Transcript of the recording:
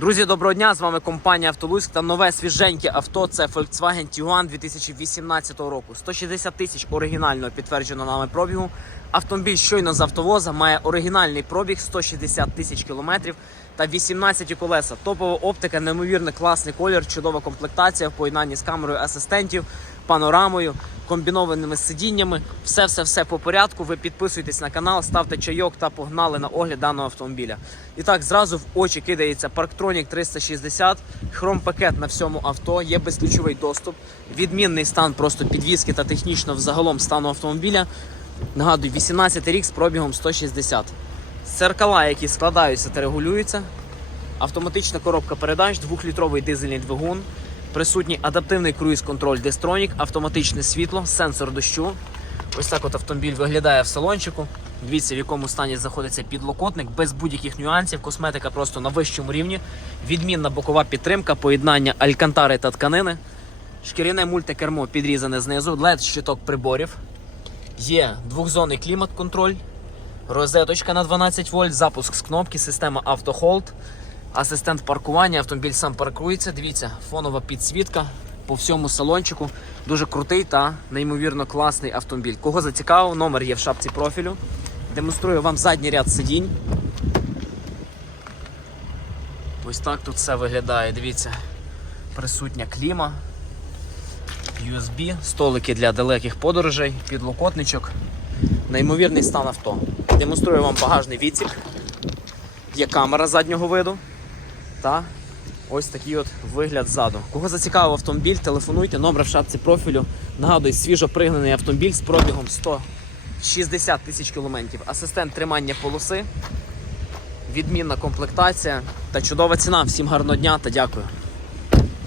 Друзі, доброго дня! З вами компанія Автолуськ та нове свіженьке авто. Це Volkswagen Tiguan 2018 року. 160 тисяч оригінального підтверджено нами пробігу. Автомобіль щойно з автовоза має оригінальний пробіг 160 тисяч кілометрів та 18 колеса. Топова оптика, неймовірно класний колір, чудова комплектація в поєднанні з камерою асистентів, панорамою, комбінованими сидіннями. Все, все, все по порядку. Ви підписуйтесь на канал, ставте чайок та погнали на огляд даного автомобіля. І так, зразу в очі кидається Parktronic 360, хром-пакет на всьому авто, є безключовий доступ, відмінний стан просто підвіски та технічно взагалом стану автомобіля. Нагадую, 18 рік з пробігом 160. Зеркала, які складаються та регулюються. Автоматична коробка передач, 2-літровий дизельний двигун, присутній адаптивний круїз-контроль Destronік, автоматичне світло, сенсор дощу. Ось так от автомобіль виглядає в салончику. Дивіться, в якому стані знаходиться підлокотник, без будь-яких нюансів. Косметика просто на вищому рівні. Відмінна бокова підтримка, поєднання алькантари та тканини. Шкіряне мультикермо підрізане знизу, led щиток приборів. Є двохзонний клімат-контроль, розеточка на 12 вольт, запуск з кнопки, система автохолд, асистент паркування, автомобіль сам паркується. Дивіться, фонова підсвітка по всьому салончику. Дуже крутий та неймовірно класний автомобіль. Кого зацікавив, номер є в шапці профілю. Демонструю вам задній ряд сидінь. Ось так тут все виглядає. Дивіться, присутня кліма. USB, столики для далеких подорожей, підлокотничок. Неймовірний стан авто. Демонструю вам багажний відсік. Є камера заднього виду. Та ось такий от вигляд ззаду. Кого зацікавив автомобіль, телефонуйте, номер в шапці профілю. Нагадую, свіжо пригнаний автомобіль з пробігом 160 тисяч кілометрів. Асистент тримання полоси, відмінна комплектація та чудова ціна. Всім гарного дня та дякую.